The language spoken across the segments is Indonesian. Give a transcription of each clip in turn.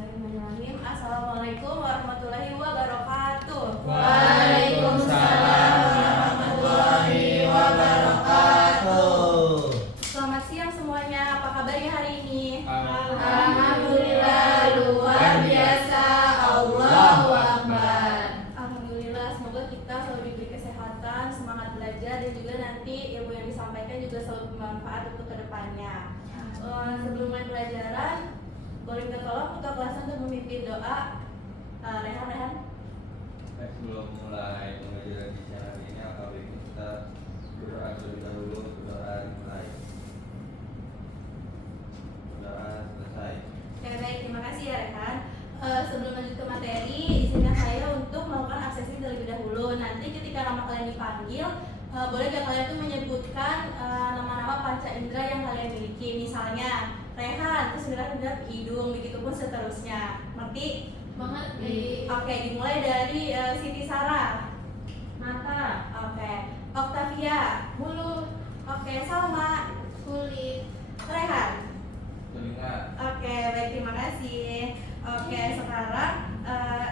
Bismillahirrahmanirrahim. Assalamualaikum warahmatullahi wabarakatuh. Waalaikumsalam warahmatullahi wabarakatuh. Selamat siang semuanya. Apa kabarnya hari ini? Alhamdulillah, luar biasa. Allahu Akbar. Alhamdulillah, semoga kita selalu diberi kesehatan, semangat belajar, dan juga nanti ilmu yang disampaikan juga selalu bermanfaat untuk kedepannya. Sebelum mulai pelajaran, boleh minta tolong ketua kelas untuk memimpin doa. Rehan. Sebelum mulai pembelajaran di channel ini, apakah kita berdoa terlebih dahulu? Berdoa dimulai. Berdoa selesai. Oke, baik, terima kasih ya Rehan. Sebelum lanjut ke materi, izinkan saya untuk melakukan absensi terlebih dahulu. Nanti ketika nama kalian dipanggil, boleh gak kalian tuh menyebutkan nama-nama panca indera yang kalian miliki. Misalnya Rehan, terus indera hidung, begitupun seterusnya. Ngerti? Mengerti. Oke, dimulai dari Siti Sarah. Mata, Oke, Octavia. mulut, Oke, Salma. kulit, Rehan. Telinga. Oke, baik, terima kasih. Oke, sekarang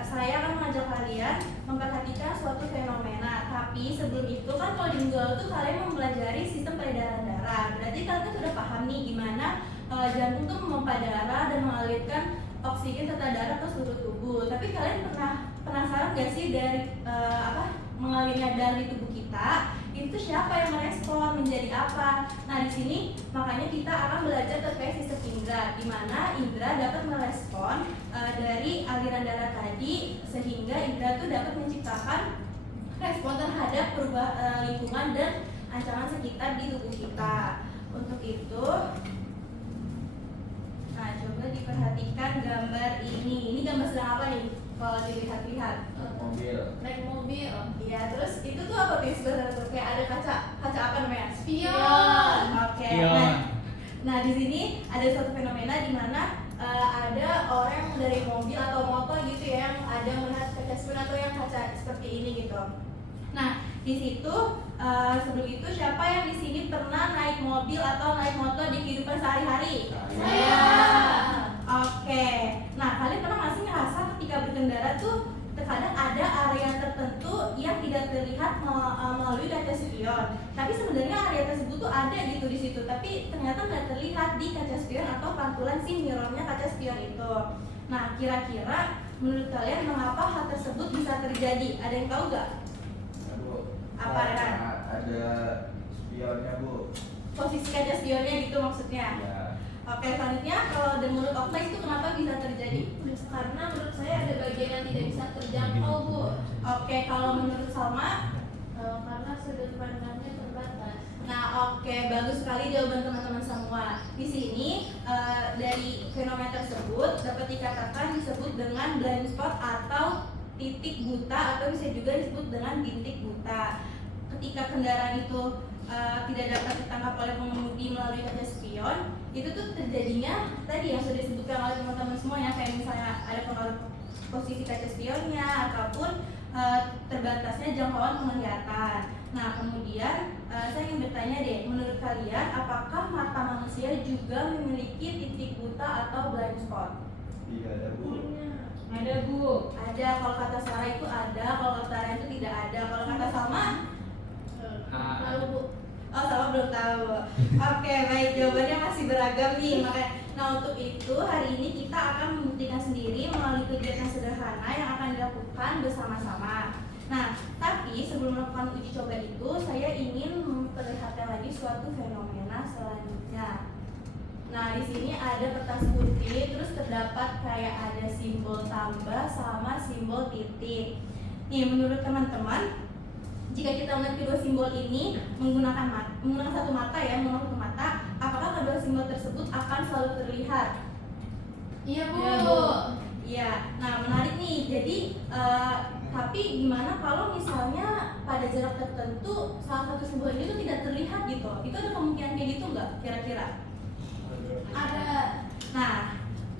saya akan mengajak kalian memperhatikan suatu fenomena. Tapi sebelum itu kan kalau di minggu lalu tuh kalian mempelajari sistem peredaran darah. Berarti kalian kan sudah paham nih gimana jantung tuh memompa darah dan mengalirkan oksigen serta darah ke seluruh tubuh. Tapi kalian pernah penasaran gak sih dari mengalirnya darah di tubuh kita itu siapa yang merespon, menjadi apa? Nah, di sini makanya kita akan belajar terkait sistem indera, di mana indera dapat merespon dari aliran darah tadi, sehingga indera itu dapat menciptakan respon terhadap lingkungan dan ancaman sekitar di tubuh kita. Untuk itu, nah coba diperhatikan gambar ini. Ini gambar sedang apa nih? Kalau dilihat-lihat. Mobil. naik mobil, Iya, terus itu tuh apa tuh sebenarnya tuh? Kayak ada kaca apa namanya? spion, Oke. Nah, di sini ada suatu fenomena di mana ada orang dari mobil atau motor gitu ya, yang ada melihat kaca spion atau yang kaca seperti ini gitu. Nah, di situ sebelum itu siapa yang di sini pernah naik mobil atau naik motor di kehidupan sehari-hari? saya, Oke. Nah, kalian pernah nggak sih ngerasa ketika berkendara tuh terkadang ada area tertentu yang tidak terlihat melalui kaca spion, tapi sebenarnya area tersebut tuh ada gitu di situ, tapi ternyata nggak terlihat di kaca spion atau pantulan si mirrornya kaca spion itu. Nah, kira-kira menurut kalian mengapa hal tersebut bisa terjadi? Ada yang tahu nggak? Bu. Apa, Rehan? Ada spionnya, Bu. Posisi kaca spionnya gitu maksudnya? Ya. Oke, selanjutnya kalau menurut Okta itu kenapa bisa terjadi? karena menurut saya ada bagian yang tidak bisa terjangkau, Bu. Oke, kalau menurut Salma? Karena sudut pandangnya terbatas. Nah, oke, bagus sekali jawaban teman-teman semua. Di sini dari fenomena tersebut dapat dikatakan disebut dengan blind spot atau titik buta, atau bisa juga disebut dengan bintik buta. Ketika kendaraan itu tidak dapat ditangkap oleh pengemudi melalui kaca spion, itu tuh terjadinya tadi yang sudah disebutkan oleh teman-teman semua ya, kayak misalnya ada pengaruh posisi kaca spionnya ataupun terbatasnya jangkauan penglihatan. Nah, kemudian saya ingin bertanya deh, menurut kalian apakah mata manusia juga memiliki titik buta atau blind spot? Tidak ada, Bu. Ada, Bu. Ada, kalau kata Sarah itu ada, kalau kata Ryan itu tidak ada. Kalau kata Salma? Tahu, Bu. Oh, Salma belum tahu. Oke, baik, jawabannya masih beragam nih. Makanya, nah untuk itu hari ini kita akan membuktikan sendiri melalui kegiatan sederhana yang akan dilakukan bersama-sama. Nah, tapi sebelum melakukan uji coba itu, saya ingin memperlihatkan lagi suatu fenomena selanjutnya. Nah, di sini ada kertas putih, terus terdapat kayak ada simbol tambah sama simbol titik. Nih, menurut teman-teman, jika kita melihat kedua simbol ini menggunakan satu mata ya, menggunakan satu mata, apakah kedua simbol tersebut akan selalu terlihat? Iya, Bu. Iya, Bu. Iya. Nah, menarik nih. Jadi, tapi gimana kalau misalnya pada jarak tertentu salah satu simbol ini tuh tidak terlihat gitu? Itu ada kemungkinan kayak gitu nggak? Kira-kira? Ada. Nah,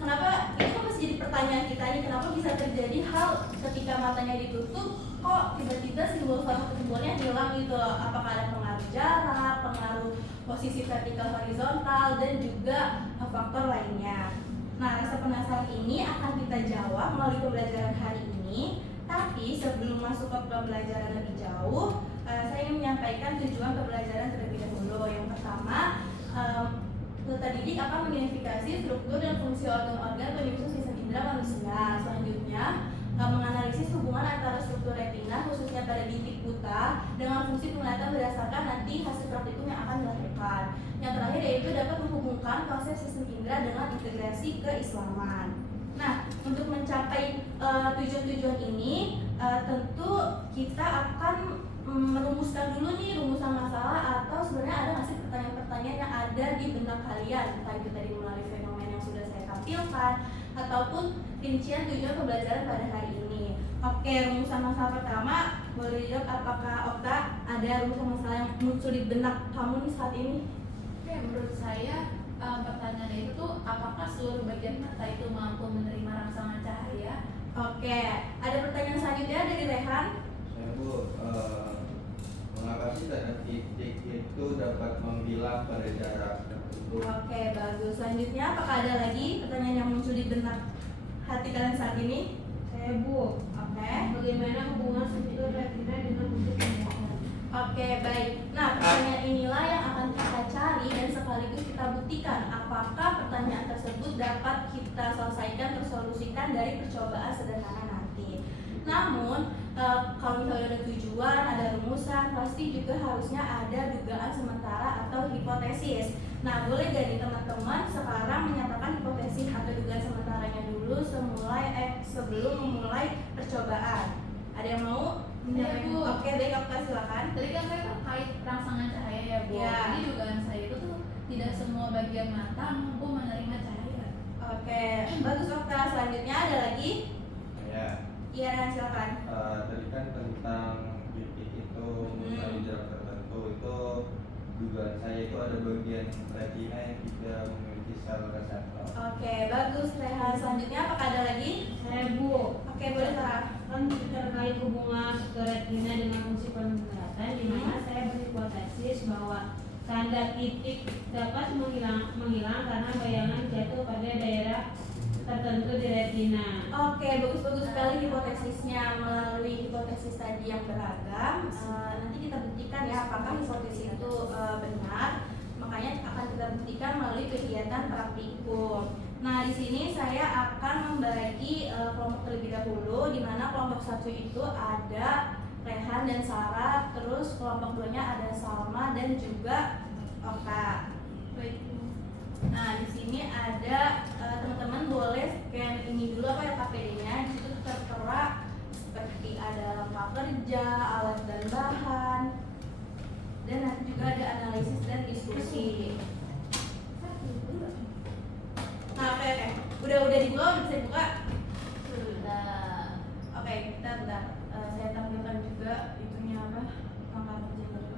kenapa itu kan masih jadi pertanyaan kita nih, kenapa bisa terjadi hal ketika matanya ditutup kok tiba-tiba simbol salah satu simbolnya hilang gitu? Apakah ada pengaruh jarak, pengaruh posisi vertikal horizontal, dan juga faktor lainnya? Nah, rasa penasaran ini akan kita jawab melalui pembelajaran hari ini. Tapi sebelum masuk ke pembelajaran lebih jauh, saya ingin menyampaikan tujuan pembelajaran terlebih dahulu. Yang pertama, peserta didik akan mengidentifikasi struktur dan fungsi organ-organ penyusun sistem indera manusia. Selanjutnya, menganalisis hubungan antara struktur retina khususnya pada bintik buta dengan fungsi penglihatan berdasarkan nanti hasil praktikum yang akan dilakukan. Yang terakhir yaitu dapat menghubungkan konsep sistem indera dengan integrasi keislaman. Nah, untuk mencapai tujuan-tujuan ini tentu kita akan merumuskan dulu nih rumusan masalah atau sebenarnya ada nggak sih pertanyaan-pertanyaan yang ada di benak kalian, entah itu tadi melalui fenomena yang sudah saya tampilkan ataupun rincian tujuan pembelajaran pada hari ini. Oke, rumusan masalah pertama boleh dijawab, apakah Okta ada rumusan masalah yang muncul di benak kamu nih saat ini? Oke, menurut saya pertanyaannya itu tuh apakah seluruh bagian mata itu mampu menerima rangsangan cahaya? Oke, ada pertanyaan selanjutnya dari Rehan. Saya Bu, mengapa sih tanda titik itu dapat membilang pada jarak tertentu? Oke, bagus. Selanjutnya, apakah ada lagi pertanyaan yang muncul di benak hati kalian saat ini? Saya Bu, Oke. bagaimana hubungan struktur retina dengan fungsi penglihatan? Oke, baik. Nah, pertanyaan inilah yang akan kita cari dan sekaligus kita buktikan apakah pertanyaan tersebut dapat kita selesaikan tersolusikan dari percobaan sederhana nanti. Namun, kalau misalnya ada tujuan, ada rumusan, pasti juga harusnya ada dugaan sementara atau hipotesis. Nah, boleh gak nih teman-teman sekarang menyatakan hipotesis atau dugaan sementaranya dulu sebelum memulai percobaan? Ada yang mau? Saya, Bu. Oke, baik, Okta silakan. Tadi kan saya terkait rangsangan cahaya ya Bu. Ya. Jadi dugaan saya itu tuh tidak semua bagian mata mampu menerima cahaya. Oke, bagus Okta. Selanjutnya ada lagi? Ya, Iya, Rehan silakan. tadi kan tentang titik itu melalui jarak tertentu itu dugaan saya itu ada bagian retina yang tidak memiliki sel reseptor. Oke, bagus Rehan. Selanjutnya apakah ada lagi? Saya Bu, Oke, boleh Sarah. kan terkait hubungan struktur retina dengan fungsi penglihatan, di mana saya berhipotesis bahwa tanda titik dapat menghilang karena bayangan jatuh pada daerah tertentu di retina. Oke, bagus-bagus sekali hipotesisnya. Melalui hipotesis tadi yang beragam, nanti kita buktikan ya apakah hipotesis itu benar. Makanya akan kita buktikan melalui kegiatan praktikum. Nah, di sini saya akan membagi kelompok terlebih dahulu, di mana kelompok satu itu ada Rehan dan Sarah, terus kelompok 2-nya ada Salma dan juga Okta. Baik Bu. Nah, di sini ada teman-teman boleh scan ini dulu apa ya KPD-nya. Di situ tertera seperti ada lengkap kerja, alat dan bahan, dan nanti juga ada analisis dan diskusi. Nah, oke. Udah dibuka, udah bisa dibuka. Sudah. Oke, kita bentar. Saya tampilkan juga itunya apa? Lengkap kerja dulu.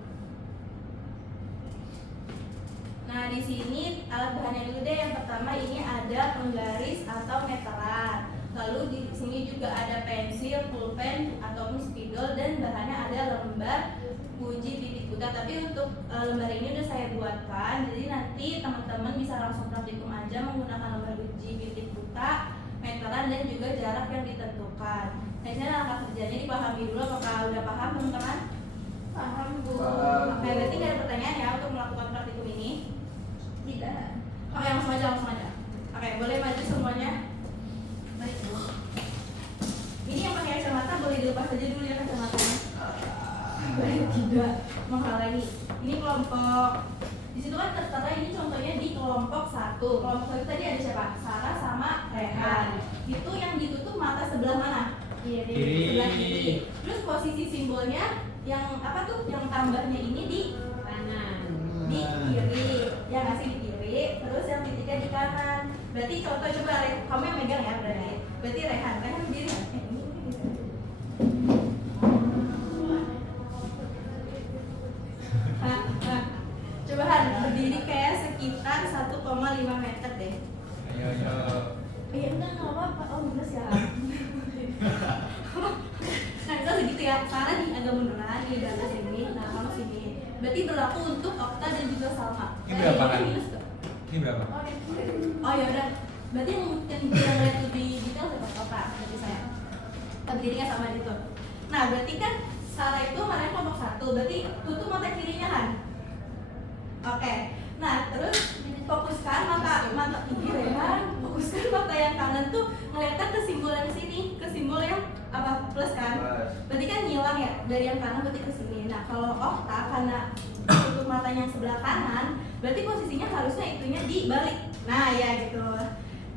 Nah, di sini alat bahannya dulu deh. Yang pertama ini ada penggaris atau meteran. Lalu di sini juga ada pensil, pulpen ataupun spidol, dan bahannya ada lembar uji titik buta. Tapi untuk lembar ini udah saya buatkan. Jadi nanti teman-teman bisa langsung praktikum aja menggunakan lembar uji titik buta, meteran, dan juga jarak yang ditentukan. Nah, ini langkah kerjanya dipahami dulu. Apakah udah paham teman-teman? Paham Bu. Paham. Oke, berarti nggak ada pertanyaan ya untuk melakukan praktikum ini? Tidak. Oke, langsung aja. Oke, boleh maju semuanya. Baik Bu. Ini yang pakai kacamata boleh dilepas aja dulu ya kacamatanya. Baik, tidak menghalangi. Ini kelompok. Di situ kan tertera ini contohnya di kelompok 1. Kelompok 1 tadi ada siapa? Sarah sama Rehan. Itu yang ditutup mata sebelah mana? Kiri. Sebelah kiri. Terus posisi simbolnya yang apa tuh? Yang tambahnya ini di Kanan. di kiri, yang ngasih di kiri, terus yang titiknya di kanan. Berarti contoh coba kamu yang megang ya berarti Rehan berdiri. Ini bisa. Coba Han berdiri kayak sekitar 1,5 meter deh. Ayo. Enggak apa-apa. Oh minus ya Han. Nah itu segitu ya. Sarah nih agak munduran di atas sini. Nah kamu sini. Berarti berlaku untuk Okta dan juga Salma. Ini berapa, Han? Minus tuh. Ini berapa? Oh ya udah. Berarti yang lihat lebih detail siapa? Oka, berarti saya. Terdirinya sama itu. Nah, berarti kan Sarah itu kemarin kelompok 1, berarti tutup mata kirinya kan? Oke. Nah, terus fokuskan fokuskan mata yang kanan tuh ngeliatnya ke simbol yang sini, ke simbol yang apa? Plus kan? Berarti kan ngilang ya dari yang kanan berarti ke sini. Nah, kalau Okta karena tutup matanya yang sebelah kanan, berarti posisinya harusnya itunya dibalik. Nah, ya gitu.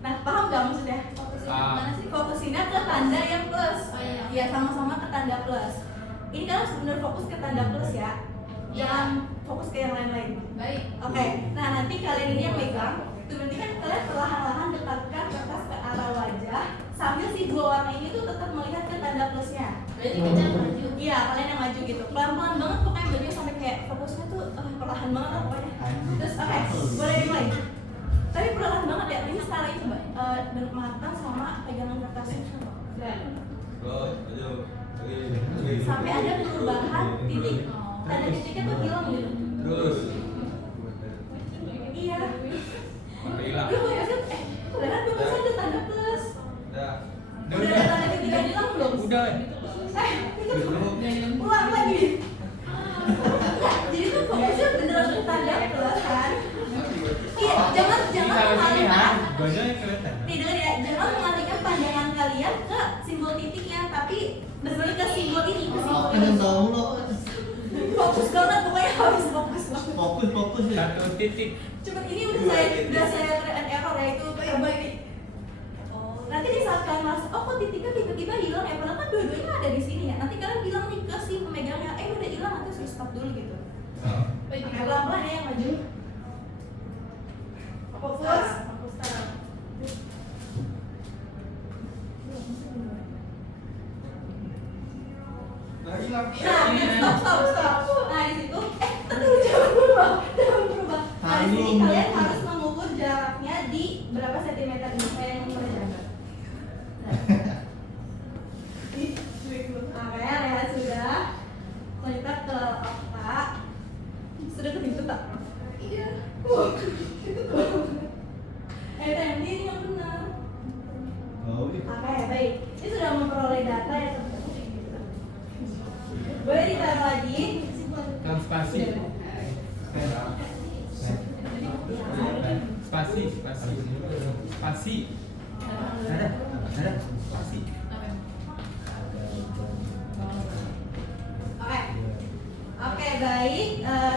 Nah, paham gak maksudnya? Fokusnya kemana sih? Fokusinnya ke tanda yang plus. Oh, iya. Ya, sama-sama ke tanda plus. Ini kan harus benar fokus ke tanda plus ya. Jangan fokus ke yang lain-lain. Baik. Oke, nah nanti kalian ini yang pegang, itu berarti kan kalian perlahan-lahan dekatkan kertas ke arah wajah sambil si dua warna ini tuh tetap melihat ke tanda plusnya. Berarti kita yang maju. Iya, kalian yang maju gitu. Pelan-pelan banget pokoknya baju sampai kayak fokusnya tuh perlahan banget lah pokoknya. Terus oke, boleh dimulai. Tapi perlahan banget ya, ini sekali coba mata sama pegangan kertasnya. Sampai ada perubahan titik. Tanda titiknya tuh hilang gitu. Terus. Iya. Hilang. Lu ya kan? Padahal tuh bisa ada tanda plus. Udah. Udah ada tanda ketiga hilang belum? Udah. Itu ulang lagi. Enggak, jadi tuh fokusnya beneran ke tanda plus kan? Iya, jangan mengalihkan. Tidak ya, jangan mengalihkan pandangan kalian ke simbol titiknya, tapi berbalik ke simbol ini, ke simbol ini. Fokus banget, pokoknya harus fokus banget. Fokus ya. Satu titik. Cepet ini udah saya try and error ya itu coba ini. Nanti di saat kalian merasa, oh kok titiknya tiba-tiba hilang ya, padahal kan dua-duanya ada di sini ya. Nanti kalian bilang nih ke si pemegangnya, udah hilang, nanti suruh stop dulu gitu. Oke, pelan-pelan ya yang maju. Fokus. Nah, hilang. Nah, stop. Nah, di situ, aduh, jangan berubah. Nah, di sini kalian harus mengukur jaraknya di berapa sentimeter ini. Saya yang mengukur jarak. Nah, kayak Rehan sudah. Kita ke Okta. Sudah ke pintu tak? Iya. Itu tuh. Tadi ini yang benar. Oke, baik. Ini sudah memperoleh data ya teman-teman. Boleh ditaruh lagi. Spasi. Oke, baik.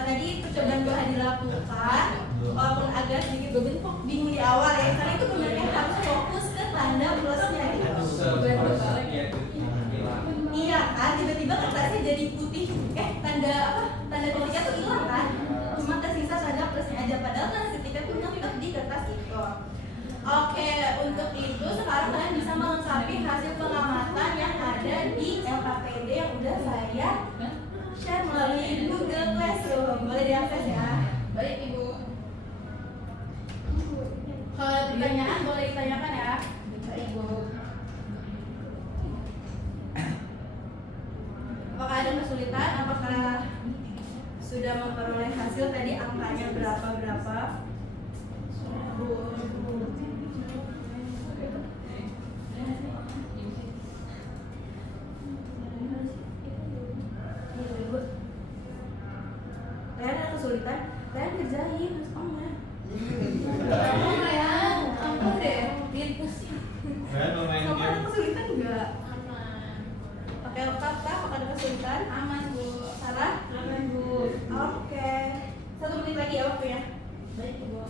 Tadi percobaan telah dilakukan, walaupun agak sedikit berbentuk bingung di awal ya. Karena itu sebenarnya harus fokus ke tanda plusnya gitu. Iya kan, tiba-tiba kertasnya jadi putih. Tanda apa? Tanda titiknya tuh hilang kan? Cuma tersisa tanda plusnya aja. Padahal kan titiknya tuh nyempet di kertas itu. Oke, untuk itu sekarang kalian bisa melengkapi hasil pengamatan yang ada di LKPD yang udah saya share melalui Google Classroom. Boleh diakses ya. Baik, Ibu. Kalau ada pertanyaan boleh ditanyakan ya. Ibu. Apakah ada kesulitan? Apakah sudah memperoleh hasil tadi angkanya berapa? Kalian ada kesulitan? Kalian kerjain, harus online. Rehan, ampun deh, biar pusing. Kamu ada kesulitan enggak? Aman. Oke, apakah ada kesulitan? Aman, Bu. Sarah? Aman, Bu. Oke. 1 menit lagi ya waktunya. Baik, Ibu.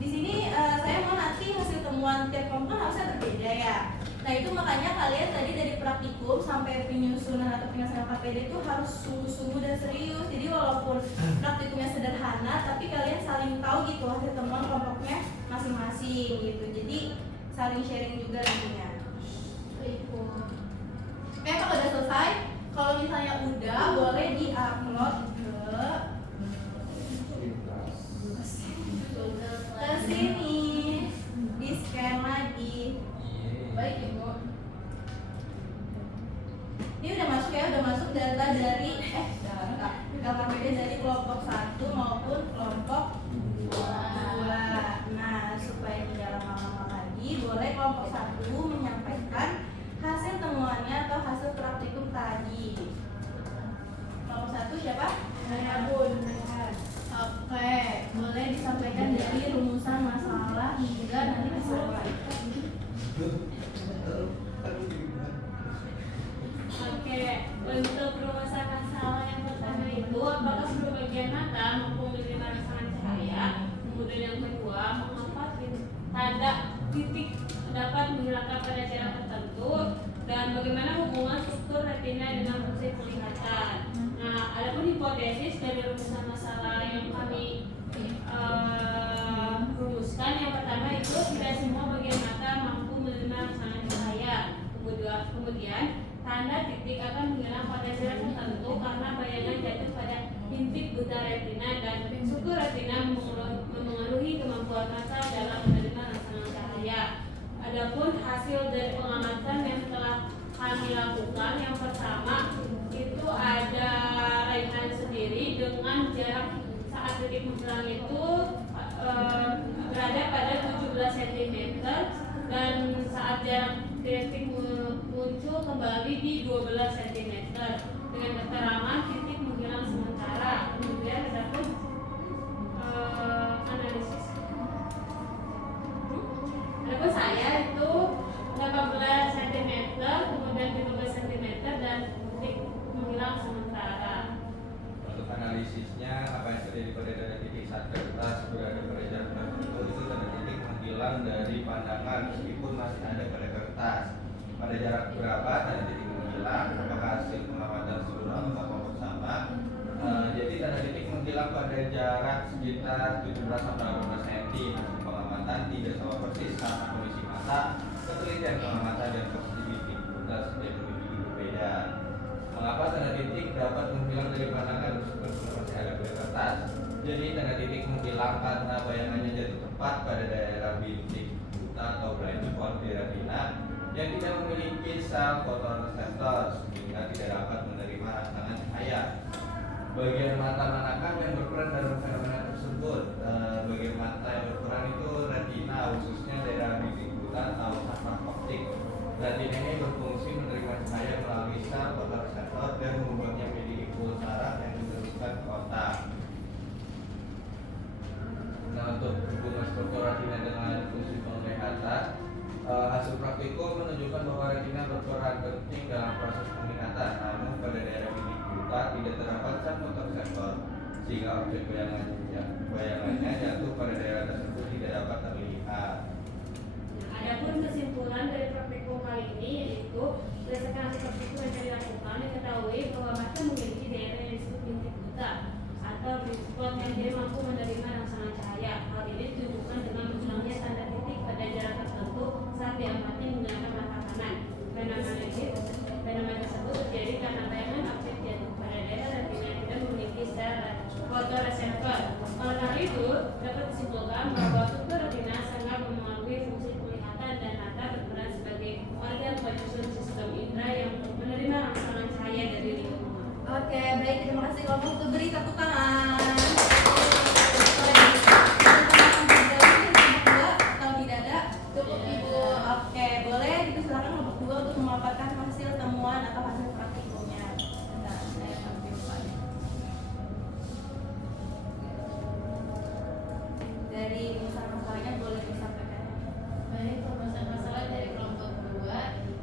Di sini saya mau nanti hasil temuan tiap kelompok harusnya berbeda ya. Nah itu makanya kalian tadi dari praktikum sampai penyusunan atau penyelesaian KPD itu harus sungguh-sungguh dan serius. Jadi walaupun praktikumnya sederhana, tapi kalian saling tahu gitu hasil temuan kelompoknya masing-masing gitu. Jadi saling sharing juga nantinya. Baik, Bu. Oke, kalau udah selesai, kalau misalnya udah boleh di-upload ke sini, di scan lagi. Baik, Ibu. Ini udah masuk ya, udah masuk data dari data LKPD dari kelompok 1 maupun kelompok 2. Nah, supaya tidak lama-lama titik dapat menghilangkan pada jarak tertentu, dan bagaimana hubungan struktur retina dengan fungsi penglihatan. Nah, adapun hipotesis dari rumusan masalah yang kami rumuskan, yang pertama itu tidak semua bagian mata mampu menerima rangsangan cahaya. Kemudian tanda titik akan menghilang pada jarak tertentu karena bayangan jatuh pada inti buta retina, dan struktur retina memengaruhi kemampuan mata dalam menerima rangsangan cahaya. Adapun hasil dari pengamatan yang telah kami lakukan, yang pertama itu ada raihan sendiri dengan jarak saat titik menghilang itu berada pada 17 cm, dan saat jarak titik muncul kembali di 12 cm dengan keterangan titik menghilang sementara. Kemudian adapun analisis, adapun saya itu 18 cm, kemudian 15 cm, dan titik menghilang sementara. Untuk analisisnya, apa yang terjadi pada dada titik saat kertas berada pada jarak tertentu itu tanda titik menghilang dari pandangan meskipun masih ada pada kertas. Pada jarak berapa tanda titik menghilang? Apakah hasil pengamatan seluruh atau sama? Jadi tanda titik menghilang pada jarak sekitar 17 sampai 18 cm. Hasil pengamatan tidak sama persis karena kondisi mata, ketelitian pengamatan dan posisi titik buta setiap individu berbeda. Mengapa tanda titik dapat menghilang dari pandangan meskipun masih ada pada kertas? Jadi tanda titik menghilang karena bayangannya jatuh tepat pada daerah bintik buta atau blind spot di retina yang tidak memiliki sel fotoreseptor sehingga tidak dapat menerima rangsangan cahaya. Bagian mata manakah yang berperan dalam fenomena tersebut? Bagian mata yang berperan itu retina, khususnya daerah bintik buta atau safra optik. Retina ini berfungsi menerima cahaya melalui sel fotoreseptor dan membuatnya menjadi impulus saraf yang diteruskan ke otak. Nah, untuk hubungan struktur retina dengan fungsi penglihatan, hasil praktikum menunjukkan bahwa retina berperan penting dalam proses penglihatan. Namun pada daerah bintik buta tidak terdapat sel fotoreseptor sehingga objek bayangannya jatuh pada daerah tersebut tidak dapat terlihat. Adapun kesimpulan dari praktikum kali ini yaitu berdasarkan hasil praktikum yang telah dilakukan, diketahui bahwa mata memiliki daerah yang disebut bintik buta atau blind spot yang tidak mampu menerima rangsangan cahaya. Hal ini ditunjukkan dengan munculnya tanda titik pada jarak tertentu saat diamati menggunakan mata kanan. Fenomena tersebut terjadi karena bayangan objek jatuh pada daerah retina yang tidak memiliki sel fotoreseptor. Oleh karena itu, dapat disimpulkan bahwa struktur retina sangat memengaruhi fungsi penglihatan dan mata berperan sebagai organ penyusun sistem indera yang menerima rangsangan cahaya dari lingkungan. Oke, baik, terima kasih kelompok. Beri tepuk tangan. Kalau tidak ada, cukup Ibu. Oke, boleh dipersilakan kelompok 2 untuk memaparkan hasil temuan atau hasil praktikumnya. Bentar, saya ambil Pak. Dari rumusan masalahnya boleh disampaikan. Baik, rumusan masalah dari kelompok 2.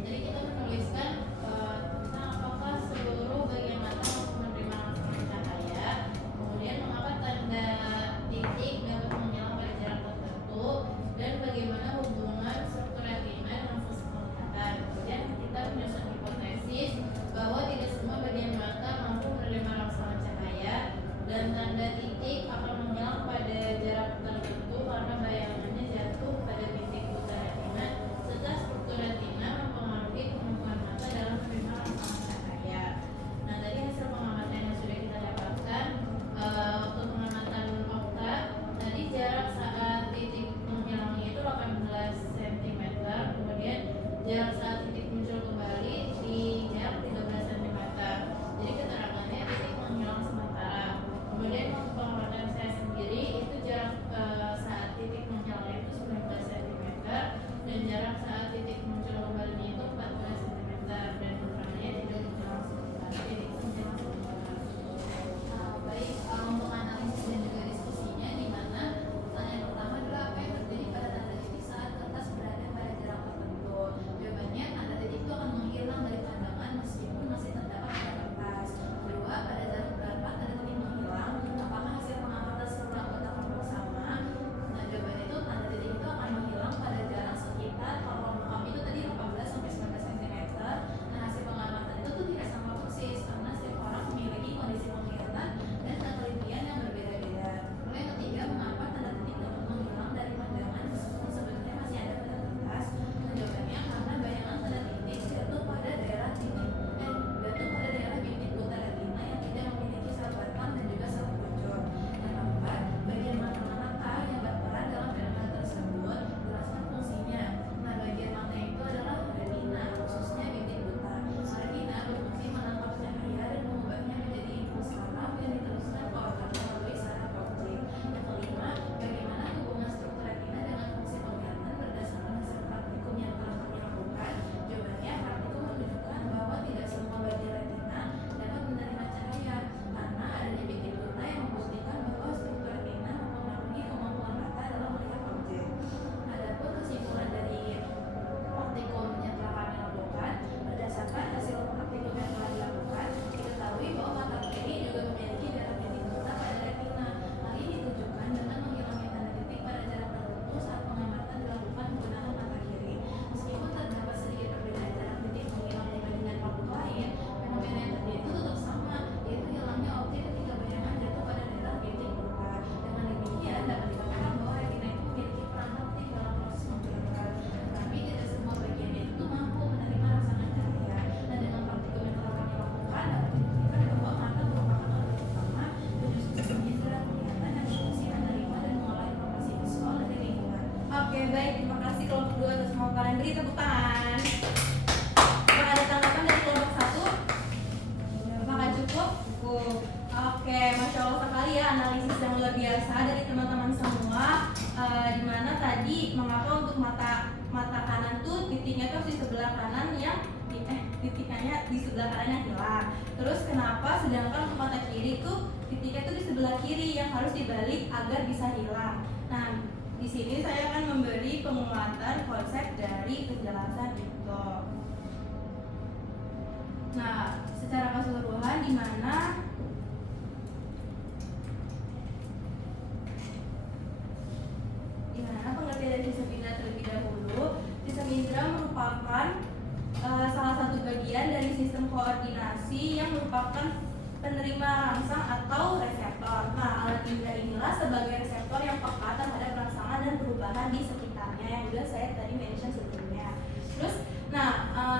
Jadi kita menuliskan tentang apakah seluruh bagian mata mampu menerima rangsangan cahaya, kemudian mengapa tanda titik dapat menghilang pada jarak tertentu, dan bagaimana hubungan struktur retina dengan fungsi penglihatan. Kemudian kita menyusun hipotesis bahwa tidak semua bagian mata mampu menerima rangsangan cahaya, dan tanda titik akan menghilang pada jarak tertentu karena bayangannya jatuh pada bintik buta retina, serta struktur retina mempengaruhi kemampuan mata dalam menerima rangsangan cahaya. Nah, tadi hasil pengamatan yang sudah kita dapatkan, waktu pengamatan okta tadi jarak saat titik menghilangnya itu 18 cm, kemudian jarak saat titik muncul kembali di jarak 13 cm. Jadi keterangannya titik menghilang sementara. Kemudian untuk pengamatan saya sendiri itu jarak saat titik menghilangnya itu 19 cm, dan jarak saat titik muncul kembali itu 14 cm, dan keterangannya tidak menghilang sementara. Titik menghilang sementara. Baik, untuk analisis dan juga diskusinya, di mana pertanyaan pertama adalah apa yang terjadi pada tanda titik saat kertas berada pada jarak tertentu. Jawabannya beri tepuk tangan. Apakah ada tanggapan dari kelompok 1? Apakah cukup? Cukup. Oke, Masya Allah sekali ya analisis yang luar biasa dari teman-teman semua. Dimana tadi mengapa untuk mata kanan tuh titiknya tuh di sebelah kanan yang titiknya di sebelah kanan yang hilang. Terus kenapa sedangkan untuk mata kiri tuh titiknya tuh di sebelah kiri yang harus dibalik agar bisa hilang. Nah, di sini saya akan memberi penguatan konsep dari penjelasan itu. Nah, secara keseluruhan di mana pengertian dari sistem indera terlebih dahulu. Sistem indera merupakan salah satu bagian dari sistem koordinasi yang merupakan penerima rangsang atau reseptor. Nah, alat indera inilah sebagai reseptor yang peka terhadap rangsangan dan perubahan di sekitarnya yang sudah saya tadi mention sebelumnya. Terus,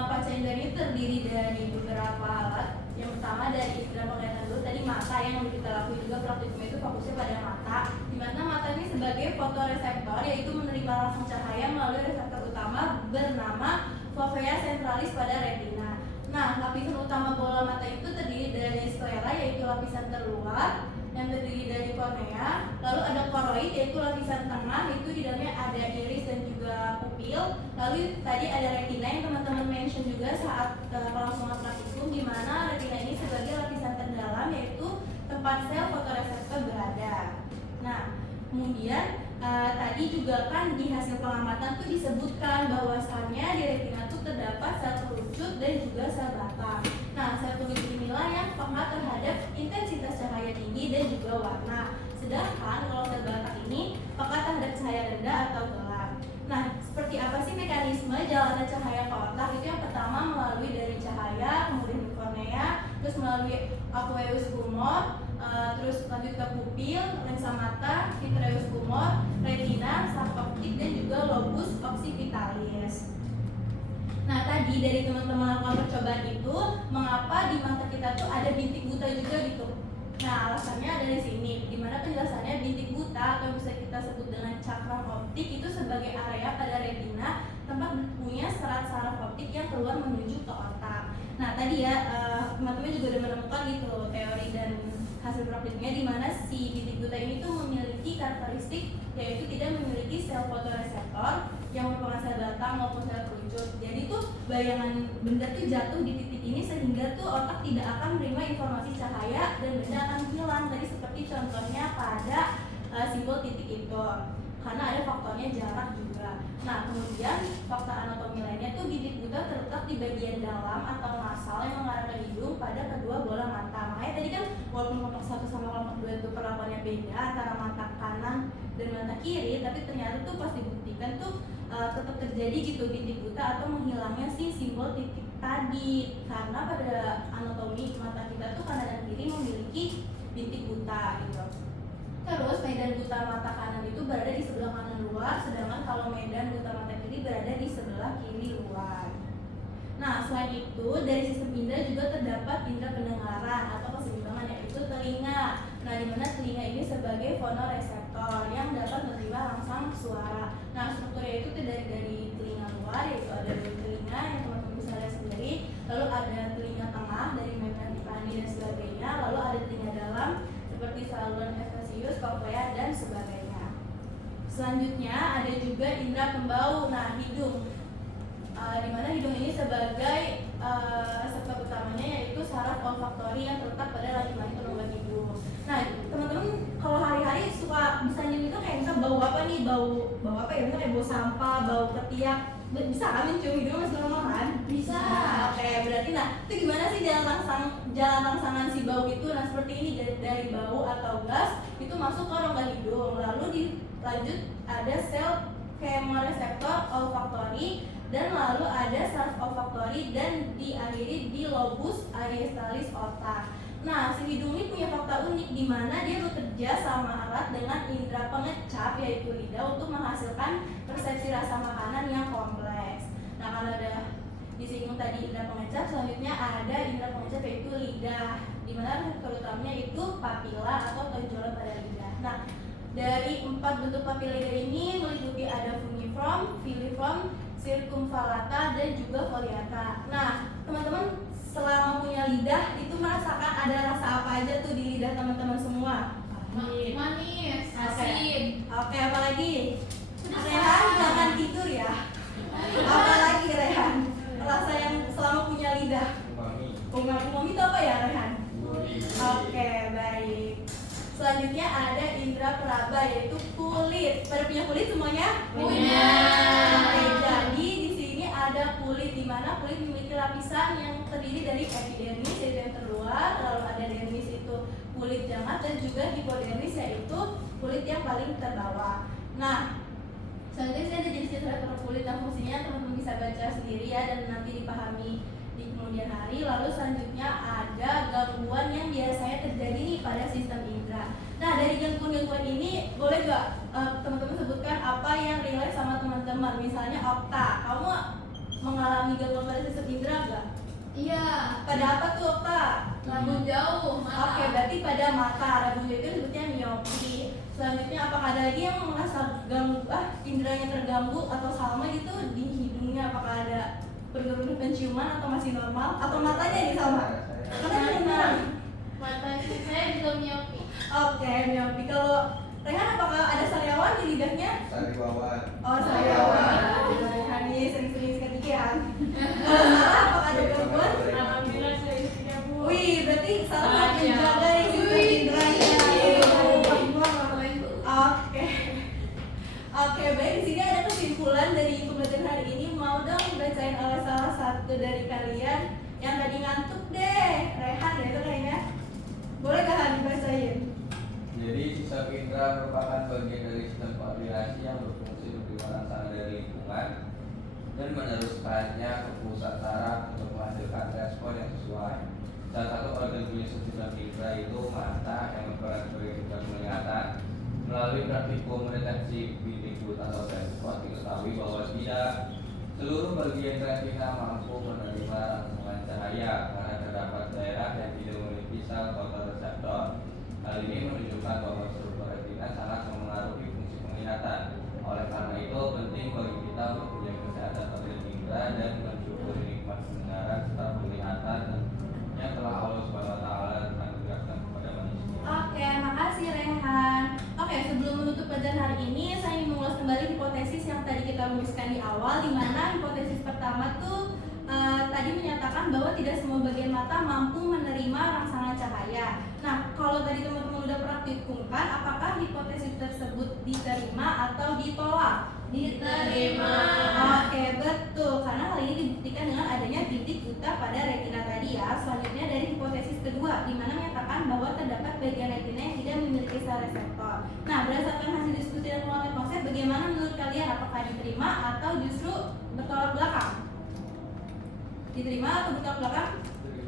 panca indera ini terdiri dari beberapa alat. Yang pertama dari indera penglihatan dulu tadi mata yang kita lakukan juga praktikum itu fokusnya pada mata. Di mana mata ini sebagai fotoreseptor yaitu menerima langsung cahaya melalui reseptor utama bernama fovea centralis pada retina. Nah, lapisan utama bola mata itu terdiri dari sclera yaitu lapisan terluar yang terdiri dari kornea, lalu ada koroid yaitu lapisan tengah, itu di dalamnya ada iris dan juga pupil. Lalu tadi ada retina yang teman-teman mention juga saat kelangsungan praktikum, di mana retina ini sebagai lapisan terdalam yaitu tempat sel fotoreseptor berada. Nah, kemudian tadi juga kan di hasil pengamatan tuh disebutkan bahwasannya di retina tuh terdapat sel kerucut dan juga sel batang. Nah, sel kerucut inilah yang peka terhadap intensitas cahaya tinggi dan juga warna. Sedangkan kalau sel batang ini peka terhadap cahaya rendah atau gelap. Nah, seperti apa sih mekanisme jalanan cahaya ke otak? Itu yang pertama melalui dari cahaya, kemudian di kornea, terus melalui aqueous humor, terus lanjut ke pupil, lensa mata, vitreous humor, retina, saraf optik dan juga lobus occipitalis. Nah, tadi dari teman-teman lakukan percobaan itu, mengapa di mata kita tuh ada bintik buta juga gitu. Nah, alasannya ada di sini, dimana penjelasannya bintik buta atau bisa kita sebut dengan cakram optik itu sebagai area pada retina tempat punya serat saraf optik yang keluar menuju ke otak. Nah, tadi ya teman-teman juga udah menemukan gitu teori dan hasil praktiknya di mana si bintik buta ini tuh memiliki karakteristik yaitu tidak memiliki sel fotoreseptor yang merupakan sel batang maupun sel kerucut. Jadi tuh bayangan benda tuh jatuh di titik ini sehingga tuh otak tidak akan menerima informasi cahaya dan benda akan hilang. Tadi seperti contohnya pada simbol titik itu. Karena ada faktornya jarak juga. Nah, kemudian faktor anatomi lainnya tuh bintik buta terletak di bagian dalam atau nasal yang mengarah ke hidung pada kedua bola mata. Makanya tadi kan walaupun kelompok 1 sama kelompok 2 itu perlakuannya beda antara mata kanan dan mata kiri, tapi ternyata tuh pas dibuktikan tuh tetap terjadi gitu bintik buta atau menghilangnya si simbol titik tadi. Karena pada anatomi mata kita tuh kanan dan kiri memiliki bintik buta gitu. Terus medan buta mata kanan itu berada di sebelah kanan luar, sedangkan kalau medan buta mata kiri berada di sebelah kiri luar. Nah, selain itu dari sistem indera juga terdapat indera pendengaran atau keseimbangan yaitu telinga. Nah, di mana telinga ini sebagai fonoreseptor yang dapat menerima rangsang suara. Nah, strukturnya itu dari telinga luar yaitu ada dari telinga yang teman-teman bisa lihat sendiri, lalu ada telinga tengah dari membran tipani dan sebagainya, lalu ada telinga dalam seperti saluran efesius, koklea dan sebagainya. Selanjutnya ada juga indera pembau. Nah, hidung, di mana hidung ini sebagai reseptor utamanya yaitu saraf olfaktori yang terletak pada langit-langit penumbang hidung. Nah, teman-teman kalau hari-hari suka bisa nyium itu kayak misal bau apa nih, bau apa ya, misalnya kayak bau sampah, bau ketiak, bisa kan mencium hidung masih normal kan? Bisa. Oke, berarti nah itu gimana sih jalan rangsangan si bau itu? Nah, seperti ini dari bau atau gas itu masuk ke rongga hidung, lalu dilanjut ada sel chemoreseptor olfaktori dan lalu ada saraf olfaktori dan diakhiri di lobus ariestalis otak. Nah, si hidung ini punya fakta unik di mana dia bekerja sama alat dengan indera pengecap yaitu lidah untuk menghasilkan persepsi rasa makanan yang kompleks. Nah, kalau ada disinggung tadi indera pengecap, selanjutnya ada indera pengecap yaitu lidah, di mana reseptor utamanya itu papila atau tonjolan pada lidah. Nah, dari 4 bentuk papila lidah ini meliputi ada fungiform, filiform, sirkumvalata, dan juga foliata. Nah, teman-teman selama punya lidah itu merasakan ada rasa apa aja tuh di lidah teman-teman semua? Manis, Oke. asin. Oke, apalagi? Rehan, jangan tidur ya. Apalagi Rehan? Rasa yang selama punya lidah. Umami itu apa ya Rehan? Oke, baik. Selanjutnya ada indera peraba, yaitu kulit. Pada punya kulit semuanya? Punya. Oke, jadi di sini ada kulit, di mana kulit memiliki lapisan yang terdiri dari epidermis yaitu yang terluar, lalu ada dermis itu kulit jangat, dan juga hipodermis yaitu kulit yang paling terbawah. Nah, selanjutnya saya ada jenis-jenis reaktor kulit yang fungsinya teman-teman bisa baca sendiri ya, dan nanti dipahami di kemudian hari. Lalu selanjutnya ada gangguan yang biasanya terjadi nih pada sistem indera. Nah, dari gangguan-gangguan ini boleh gak teman-teman sebutkan apa yang relate sama teman-teman? Misalnya Okta, kamu mengalami gangguan pada sistem indera gak? Iya. Pada apa tuh Okta? Lambung jauh, mata. Oke, berarti pada mata. Lambung jauh itu disebutnya miopi. Selanjutnya apakah ada lagi yang merasa inderanya terganggu atau sama gitu di hidungnya? Apakah ada penurunan penciuman atau masih normal? Atau matanya ini sama? Karena benar. Mata saya juga miopi. Oke, miopi. Kalau Rehan, apakah ada sariawan di lidahnya? Sariawan. Oh, sariawan. Rehan ini sering-sering sikat gigi ya. Kalau Sarah, apakah ada gangguan? Alhamdulillah sudah itu 3 Wih, berarti Sarah Aja. menjaga yang sistem inderanya. Oke. Oke, baik. Di sini ada kesimpulan dari pembelajaran hari ini. Mau dong dibacain oleh salah satu dari kalian yang tadi ngantuk deh. Rehan ya itu kayaknya. Boleh gak Han dibacain? Jadi sistem indera merupakan bagian dari sistem koordinasi yang berfungsi menerima rangsangan dari lingkungan dan meneruskannya ke pusat saraf untuk menghasilkan respon yang sesuai. Salah satu organ punya sistem indera itu mata yang berperan sebagai pusat penglihatan. Melalui praktikum mendeteksi bintik buta atau blind spot diketahui bahwa tidak seluruh bagian retina mampu menerima rangsangan cahaya karena terdapat daerah yang tidak memiliki sel fotoreseptor. Hal ini menunjukkan bahwa struktur retina sangat memengaruhi fungsi penglihatan. Oleh karena itu, penting bagi kita untuk menjaga kesehatan organ indera dan mensyukuri nikmat pendengaran serta penglihatan yang telah Allah Subhanahu wa taala anugerahkan kepada manusia. Oke, makasih Rehan. Oke, sebelum menutup pelajaran hari ini, saya ingin mengulas kembali hipotesis yang tadi kita rumuskan di awal, di mana hipotesis pertama tuh tadi menyatakan bahwa tidak semua bagian mata mampu menerima rangsangan cahaya. Nah, kalau tadi teman-teman udah praktikumkan, apakah hipotesis tersebut diterima atau ditolak? Diterima. Oke, betul. Karena hal ini dibuktikan dengan adanya bintik buta pada retina tadi ya. Selanjutnya dari hipotesis kedua, di mana menyatakan bahwa terdapat bagian retina yang tidak memiliki sel reseptor. Nah, berdasarkan hasil diskusi dan penguatan konsep, bagaimana menurut kalian? Apakah diterima atau justru bertolak belakang? Diterima atau bertolak belakang?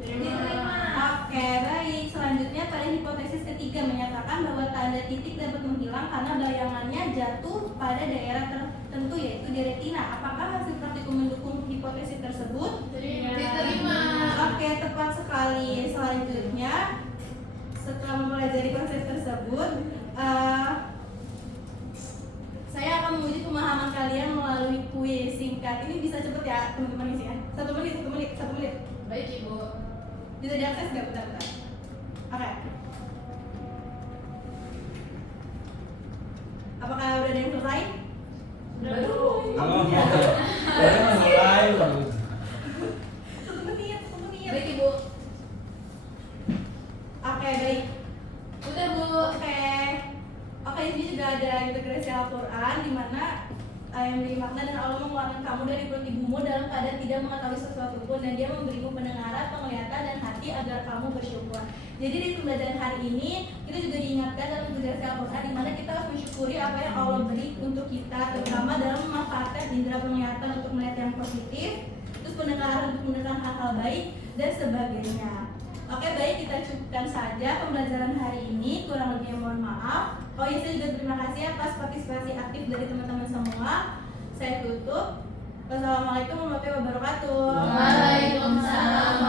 Diterima. Oke, baik. Selanjutnya pada hipotesis ketiga menyatakan bahwa tanda titik dapat menghilang karena bayangannya jatuh pada daerah tertentu yaitu di retina. Apakah hasil praktikum mendukung hipotesis tersebut? Diterima. Oke, tepat sekali. Selanjutnya setelah mempelajari konsep tersebut, saya akan menguji pemahaman kalian melalui kuis singkat. Ini bisa cepet ya teman-teman isi ya. 1 menit. Baik, Ibu. Bisa diakses nggak? Bentar. Oke. Apakah udah ada yang selesai? Belum. Oh, iya. Mulai baru. 1 menit. Baik, Ibu. Oke, baik. Udah, Bu. Oke, ini juga ada integrasi Al-Quran di mana yang menjadi makna dan Allah mengeluarkan kamu dari perut ibumu dalam keadaan tidak mengetahui sesuatu pun, dan Dia memberimu pendengaran, penglihatan, dan hati agar kamu bersyukur. Jadi di pembelajaran hari ini kita juga diingatkan dalam integrasi Al-Quran di mana kita harus mensyukuri apa yang Allah beri untuk kita, terutama dalam memanfaatkan indera penglihatan untuk melihat yang positif, terus pendengaran untuk mendengar hal-hal baik dan sebagainya. Oke, baik, kita cukupkan saja pembelajaran hari ini. Kurang lebihnya mohon maaf. Oh iya, saya juga terima kasih atas partisipasi aktif dari teman-teman semua. Saya tutup. Wassalamualaikum warahmatullahi wabarakatuh.